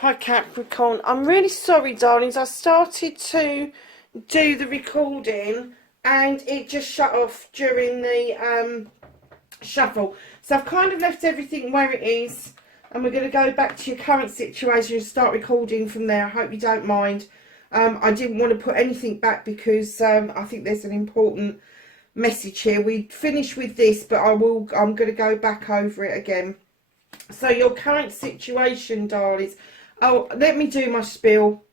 Hi Capricorn, I'm really sorry darlings, I started to do the recording and it just shut off during the shuffle. So I've kind of left everything where it is and we're going to go back to your current situation and start recording from there. I hope you don't mind. I didn't want to put anything back because I think there's an important message here. We finished with this, but I'm going to go back over it again. So your current situation, darlings. Oh, let me do my spiel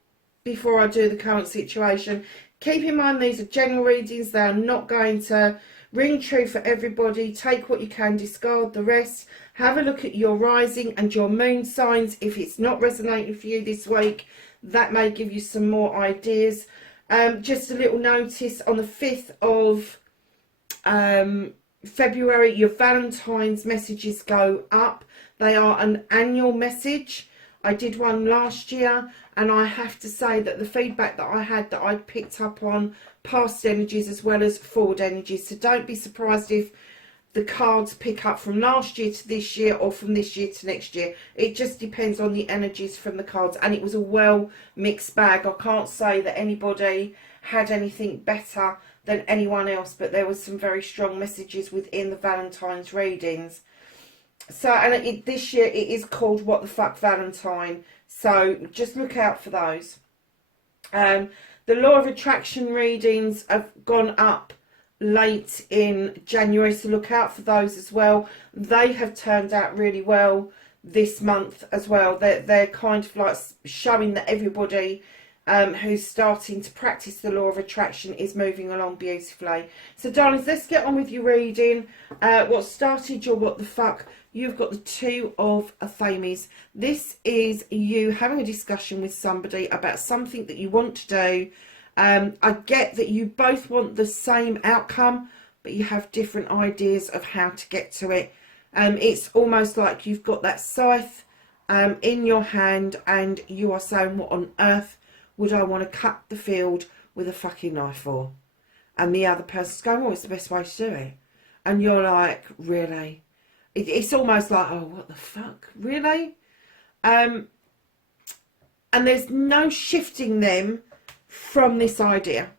before I do the current situation. Keep in mind these are general readings. They are not going to ring true for everybody. Take what you can, discard the rest. Have a look at your rising and your moon signs. If it's not resonating for you this week, that may give you some more ideas. Just a little notice, on the 5th of February, your Valentine's messages go up. They are an annual message. I did one last year and I have to say that the feedback that I had, that I picked up on past energies as well as forward energies. So don't be surprised if the cards pick up from last year to this year or from this year to next year. It just depends on the energies from the cards, and it was a well mixed bag. I can't say that anybody had anything better than anyone else, but there was some very strong messages within the Valentine's readings. So, and this year it is called What the Fuck Valentine. So just look out for those. The Law of Attraction readings have gone up late in January, so look out for those as well. They have turned out really well this month as well. They're kind of like showing that everybody who's starting to practice the law of attraction is moving along beautifully. So darlings, let's get on with your reading. What started your what the fuck? You've got the Two of Athames. This is you having a discussion with somebody about something that you want to do. I get that you both want the same outcome, but you have different ideas of how to get to it. It's almost like you've got that scythe in your hand and you are saying, what on earth would I want to cut the field with a fucking knife for? And the other person's going, well, it's the best way to do it. And you're like, really? It's almost like, oh, what the fuck? Really? And there's no shifting them from this idea.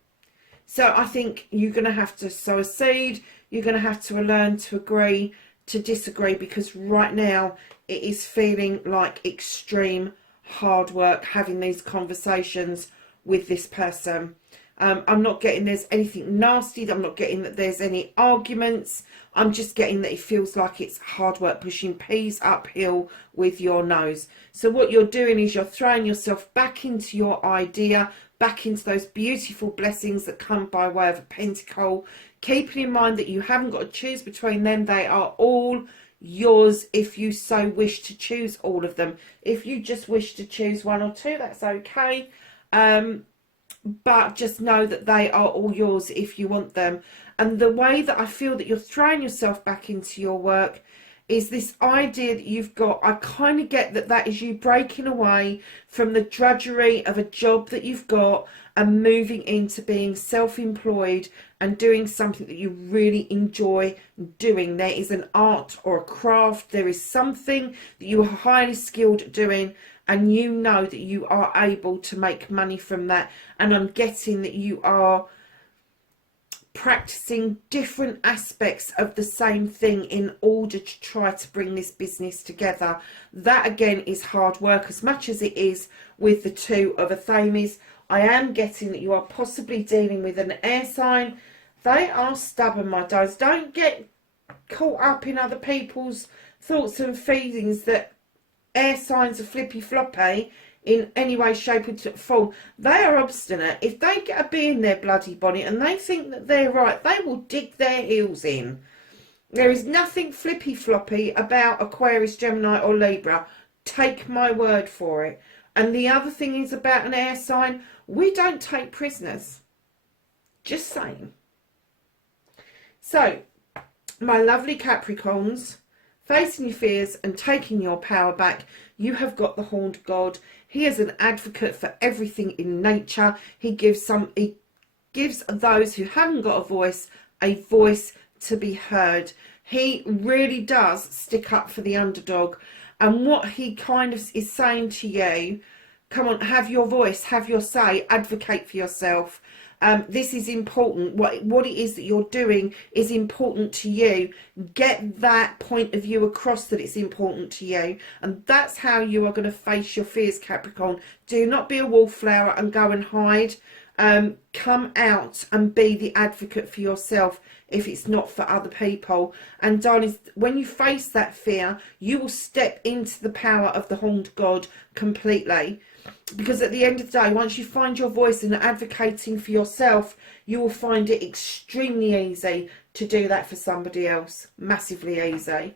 So I think you're going to have to sow a seed. You're going to have to learn to agree to disagree, because right now it is feeling like extreme hard work having these conversations with this person. I'm not getting there's anything nasty. I'm not getting that there's any arguments. I'm just getting that it feels like it's hard work pushing peas uphill with your nose. So what you're doing is you're throwing yourself back into your idea, back into those beautiful blessings that come by way of a pentacle, keeping in mind that you haven't got to choose between them. They are all yours if you so wish to choose all of them. If you just wish to choose one or two, that's okay. But just know that they are all yours if you want them. And the way that I feel that you're throwing yourself back into your work is this idea that you've got. I kind of get that that is you breaking away from the drudgery of a job that you've got and moving into being self-employed and doing something that you really enjoy doing. There is an art or a craft. There is something that you are highly skilled at doing, and you know that you are able to make money from that. And I'm getting that you are practicing different aspects of the same thing in order to try to bring this business together. That again is hard work, as much as it is with the Two of Athames. I am getting that you are possibly dealing with an air sign. They are stubborn, my darlings. Don't get caught up in other people's thoughts and feelings that air signs are flippy floppy in any way, shape or form. They are obstinate. If they get a bee in their bloody bonnet and they think that they're right, they will dig their heels in. There is nothing flippy floppy about Aquarius, Gemini or Libra. Take my word for it. And the other thing is about an air sign, we don't take prisoners. Just saying. So, my lovely Capricorns, facing your fears and taking your power back. You have got the horned god. He is an advocate for everything in nature. He gives those who haven't got a voice to be heard. He really does stick up for the underdog. And what he kind of is saying to you, come on, have your voice, have your say, advocate for yourself. This is important. What it is that you're doing is important to you. Get that point of view across, that it's important to you. And that's how you are going to face your fears, Capricorn. Do not be a wallflower and go and hide. Come out and be the advocate for yourself if it's not for other people. And darling, when you face that fear, you will step into the power of the horned god completely. Because at the end of the day, once you find your voice in advocating for yourself, you will find it extremely easy to do that for somebody else. Massively easy.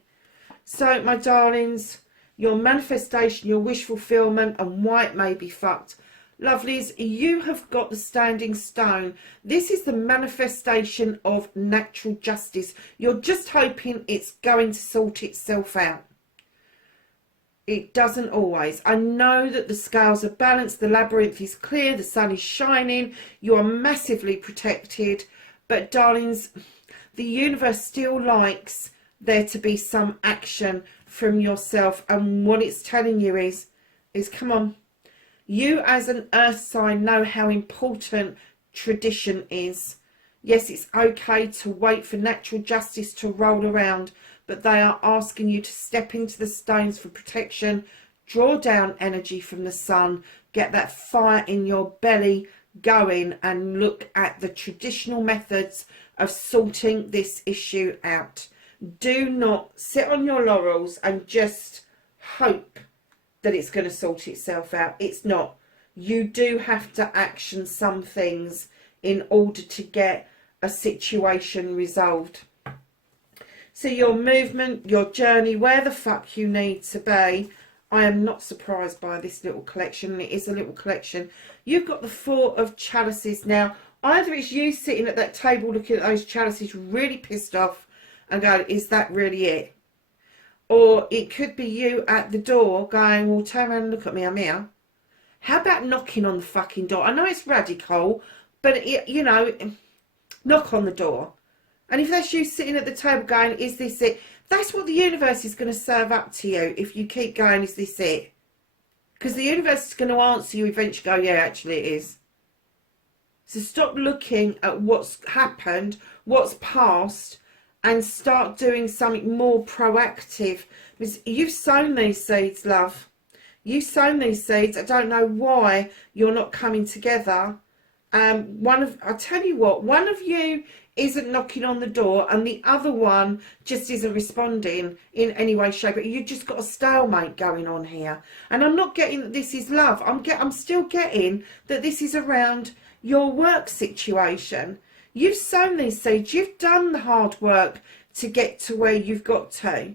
So, my darlings, your manifestation, your wish fulfillment, and why it may be fucked. Lovelies, you have got the standing stone. This is the manifestation of natural justice. You're just hoping it's going to sort itself out. It doesn't always. I know that the scales are balanced, the labyrinth is clear, the sun is shining, you are massively protected. But darlings, the universe still likes there to be some action from yourself. And what it's telling you is come on. You as an earth sign know how important tradition is. Yes, it's okay to wait for natural justice to roll around, but they are asking you to step into the stones for protection, draw down energy from the sun, get that fire in your belly going, and look at the traditional methods of sorting this issue out. Do not sit on your laurels and just hope that it's going to sort itself out. It's not. You do have to action some things in order to get a situation resolved. So your movement, your journey, where the fuck you need to be. I am not surprised by this little collection. It is a little collection. You've got the Four of Chalices now. Either it's you sitting at that table looking at those chalices really pissed off and going, is that really it? Or it could be you at the door going, well, turn around and look at me, I'm here. How about knocking on the fucking door? I know it's radical, but, it, you know, knock on the door. And if that's you sitting at the table going, is this it? That's what the universe is going to serve up to you if you keep going, is this it? Because the universe is going to answer you eventually, go, yeah, actually it is. So stop looking at what's happened, what's past, and start doing something more proactive. Because you've sown these seeds, love. You've sown these seeds. I don't know why you're not coming together. I'll tell you what, one of you isn't knocking on the door and the other one just isn't responding in any way, shape. But you've just got a stalemate going on here. And I'm not getting that this is love. I'm still getting that this is around your work situation. You've sown these seeds. You've done the hard work to get to where you've got to.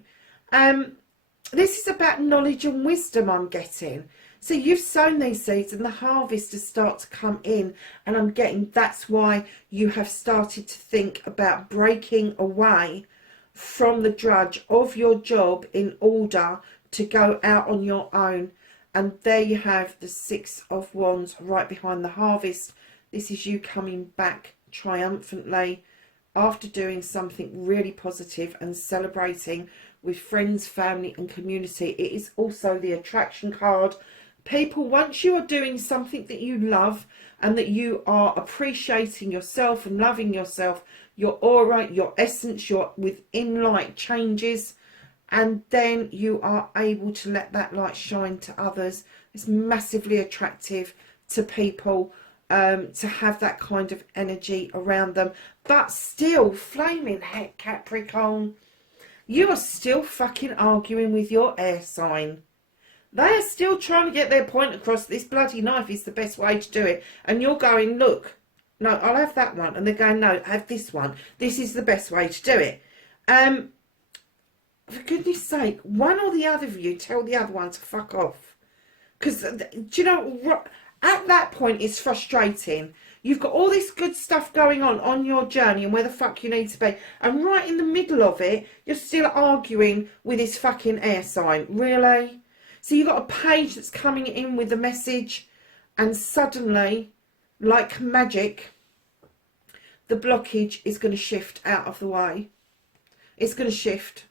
This is about knowledge and wisdom I'm getting. So you've sown these seeds and the harvest has started to come in. And I'm getting that's why you have started to think about breaking away from the drudge of your job in order to go out on your own. And there you have the Six of Wands right behind the harvest. This is you coming back triumphantly after doing something really positive and celebrating with friends, family and community. It is also the attraction card. People, once you are doing something that you love and that you are appreciating yourself and loving yourself, your aura, your essence, your within light changes, and then you are able to let that light shine to others. It's massively attractive to people to have that kind of energy around them. But still, flaming heck, Capricorn, you are still fucking arguing with your air sign. They are still trying to get their point across. This bloody knife is the best way to do it. And you're going, look, no, I'll have that one. And they're going, no, have this one. This is the best way to do it. For goodness sake, one or the other of you tell the other one to fuck off. Because, do you know, at that point it's frustrating. You've got all this good stuff going on your journey and where the fuck you need to be. And right in the middle of it, you're still arguing with this fucking air sign. Really? So you've got a page that's coming in with a message, and suddenly, like magic, the blockage is going to shift out of the way. It's going to shift.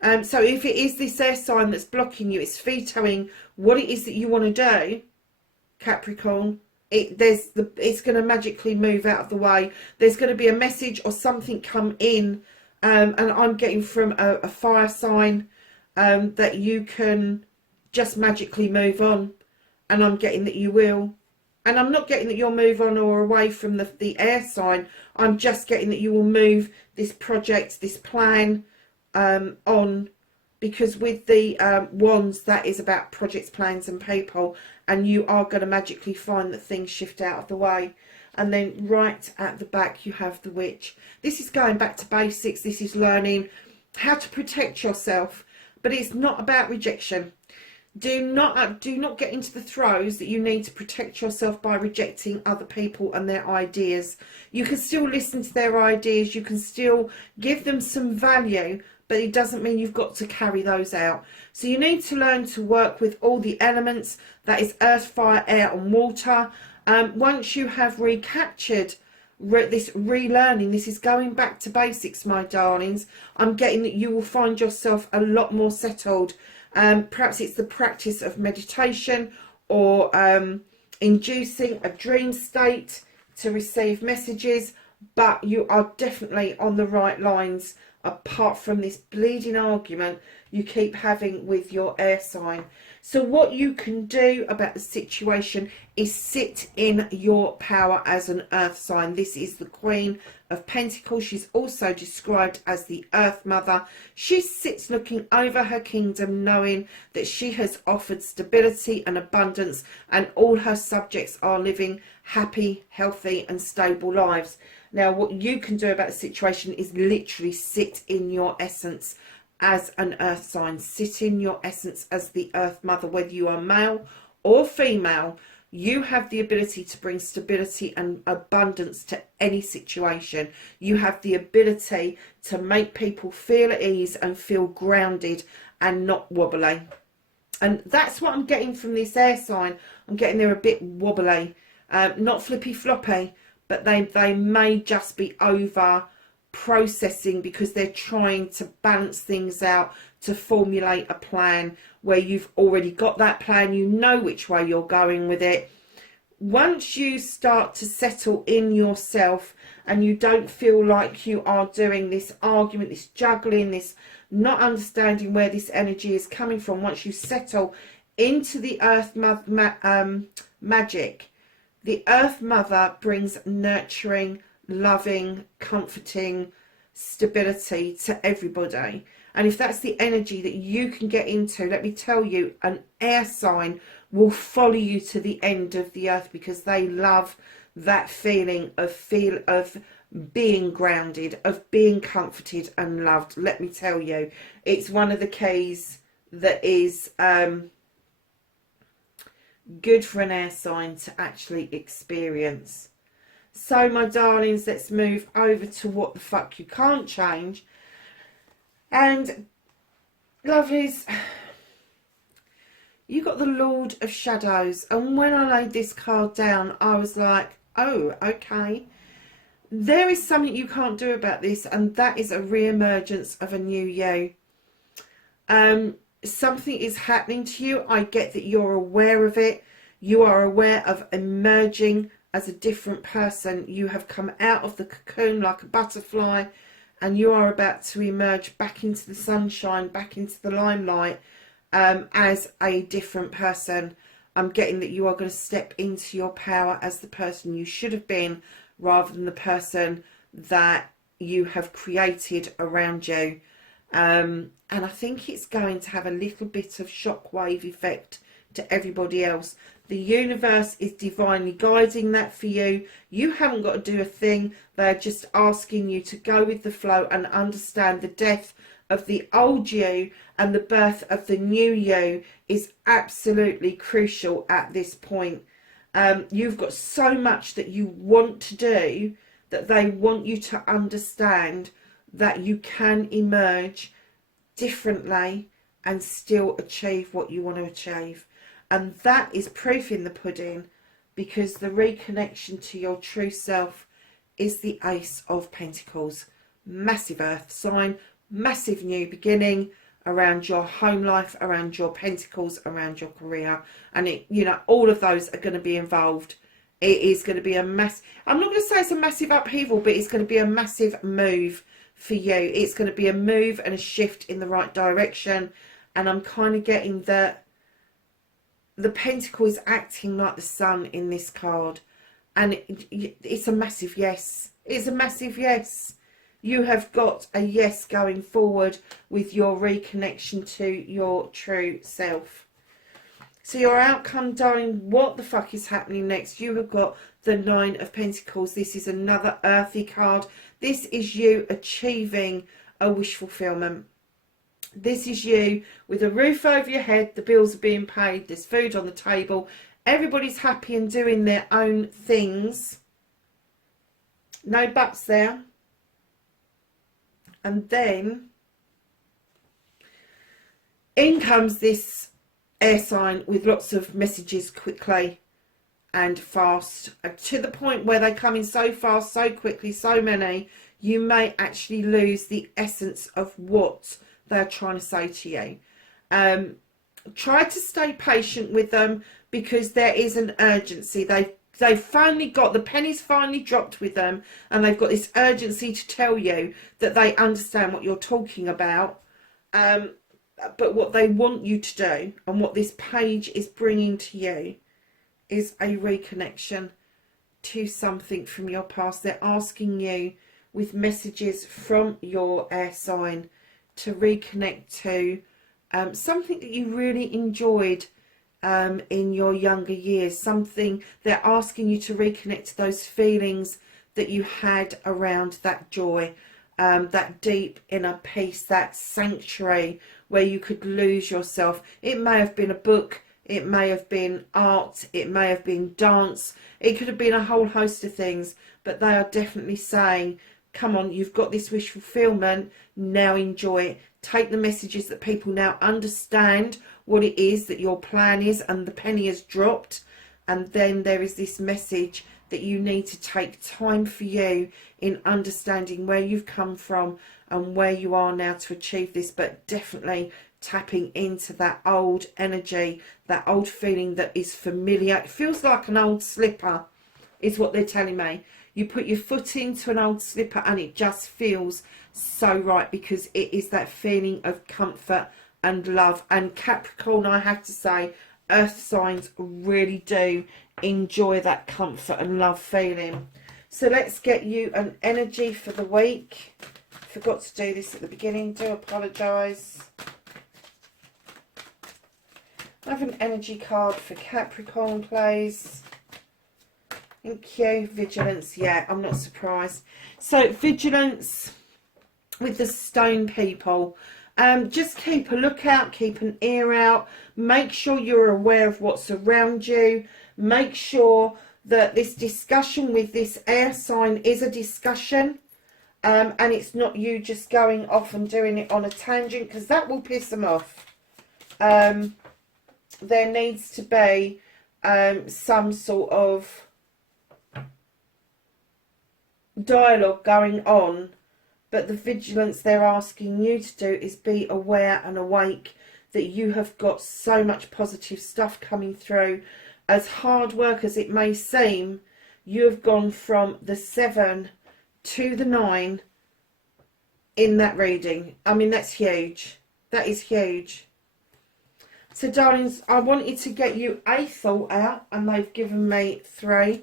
So if it is this air sign that's blocking you, it's vetoing what it is that you want to do, Capricorn, it's going to magically move out of the way. There's going to be a message or something come in, and I'm getting from a fire sign that you can just magically move on, and I'm getting that you will. And I'm not getting that you'll move on or away from the air sign. I'm just getting that you will move this project, this plan on, because with the wands, that is about projects, plans and people, and you are going to magically find that things shift out of the way. And then right at the back you have the witch. This is going back to basics. This is learning how to protect yourself, but it's not about rejection. Do not get into the throes that you need to protect yourself by rejecting other people and their ideas. You can still listen to their ideas, you can still give them some value, but it doesn't mean you've got to carry those out. So you need to learn to work with all the elements, that is earth, fire, air and water. Once you have recaptured this relearning, this is going back to basics, my darlings, I'm getting that you will find yourself a lot more settled. Perhaps it's the practice of meditation or inducing a dream state to receive messages, but you are definitely on the right lines, apart from this bleeding argument you keep having with your air sign. So what you can do about the situation is sit in your power as an earth sign. This is the Queen of Pentacles. She's also described as the Earth Mother. She sits looking over her kingdom, knowing that she has offered stability and abundance, and all her subjects are living happy, healthy and stable lives. Now what you can do about the situation is literally sit in your essence as an earth sign. Sit in your essence as the Earth Mother. Whether you are male or female, you have the ability to bring stability and abundance to any situation. You have the ability to make people feel at ease and feel grounded and not wobbly. And that's what I'm getting from this air sign. I'm getting they're a bit wobbly, not flippy floppy, but they may just be over processing because they're trying to balance things out to formulate a plan where you've already got that plan, you know which way you're going with it. Once you start to settle in yourself and you don't feel like you are doing this argument, this juggling, this not understanding where this energy is coming from, once you settle into the Earth magic, the Earth Mother brings nurturing, loving, comforting stability to everybody. And if that's the energy that you can get into, let me tell you, an air sign will follow you to the end of the earth, because they love that feeling of being grounded, of being comforted and loved. Let me tell you, it's one of the keys that is good for an air sign to actually experience. So my darlings, let's move over to what the fuck you can't change. And lovelies, you got the Lord of Shadows, and when I laid this card down I was like, oh okay, there is something you can't do about this, and that is a re-emergence of a new you. Something is happening to you. I get that you're aware of it. You are aware of emerging as a different person. You have come out of the cocoon like a butterfly, and you are about to emerge back into the sunshine, back into the limelight, as a different person. I'm getting that you are going to step into your power as the person you should have been, rather than the person that you have created around you. And I think it's going to have a little bit of shockwave effect to everybody else. The universe is divinely guiding that for you. You haven't got to do a thing. They're just asking you to go with the flow and understand the death of the old you and the birth of the new you is absolutely crucial at this point. You've got so much that you want to do, that they want you to understand that you can emerge differently and still achieve what you want to achieve. And that is proof in the pudding, because the reconnection to your true self is the Ace of Pentacles. Massive earth sign, massive new beginning around your home life, around your pentacles, around your career. And it, you know, all of those are going to be involved. It is going to be a mass, I'm not going to say it's a massive upheaval, but it's going to be a massive move for you. It's going to be a move and a shift in the right direction. And I'm kind of getting that the pentacle is acting like the sun in this card. And it's a massive yes. It's a massive yes. You have got a yes going forward with your reconnection to your true self. So your outcome, darling, what the fuck is happening next? You have got the Nine of Pentacles. This is another earthy card. This is you achieving a wish fulfillment. This is you with a roof over your head. The bills are being paid. There's food on the table. Everybody's happy and doing their own things. No buts there. And then in comes this air sign with lots of messages quickly and fast, to the point where they come in so fast, so quickly, so many, you may actually lose the essence of what they're trying to say to you. Try to stay patient with them, because there is an urgency. They've finally got, the penny's finally dropped with them, and they've got this urgency to tell you that they understand what you're talking about. But what they want you to do, and what this page is bringing to you, is a reconnection to something from your past. They're asking you with messages from your air sign to reconnect to something that you really enjoyed in your younger years. Something, they're asking you to reconnect to those feelings that you had around that joy, that deep inner peace, that sanctuary where you could lose yourself. It may have been a book, it may have been art, it may have been dance, it could have been a whole host of things, but they are definitely saying, come on, you've got this wish fulfillment, now enjoy it. Take the messages that people now understand what it is that your plan is, and the penny has dropped. And then there is this message that you need to take time for you in understanding where you've come from and where you are now to achieve this, but definitely tapping into that old energy, that old feeling that is familiar. It feels like an old slipper is what they're telling me. You put your foot into an old slipper and it just feels so right, because it is that feeling of comfort and love. And Capricorn, I have to say, earth signs really do enjoy that comfort and love feeling. So let's get you an energy for the week. Forgot to do this at the beginning, do apologise. I have an energy card for Capricorn, please. Thank you. Vigilance. Yeah, I'm not surprised. So vigilance with the stone people. Just keep a lookout, keep an ear out. Make sure you're aware of what's around you. Make sure that this discussion with this air sign is a discussion. And it's not you just going off and doing it on a tangent, because that will piss them off. There needs to be some sort of dialogue going on, but the vigilance they're asking you to do is be aware and awake that you have got so much positive stuff coming through. As hard work as it may seem, you have gone from the 7 to the 9 in that reading. I mean, that's huge. That is huge. So darlings, I wanted to get you a thought out, and they've given me 3.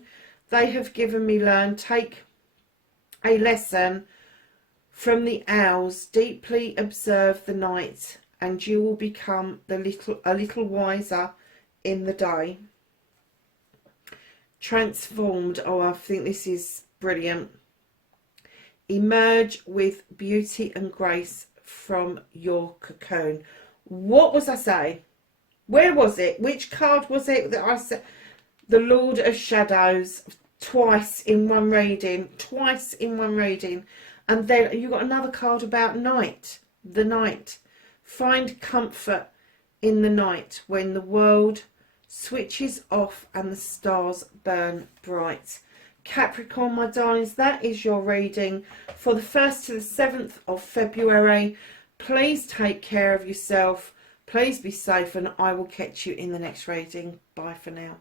They have given me learn, take a lesson from the owls, deeply observe the night, and you will become a little wiser in the day. Transformed. Oh, I think this is brilliant. Emerge with beauty and grace from your cocoon. What was I saying? Where was it? Which card was it that I said? the Lord of Shadows twice in one reading. And then you've got another card about night, the night. Find comfort in the night when the world switches off and the stars burn bright. Capricorn, my darlings, that is your reading for the 1st to the 7th of February. Please take care of yourself. Please be safe, and I will catch you in the next reading. Bye for now.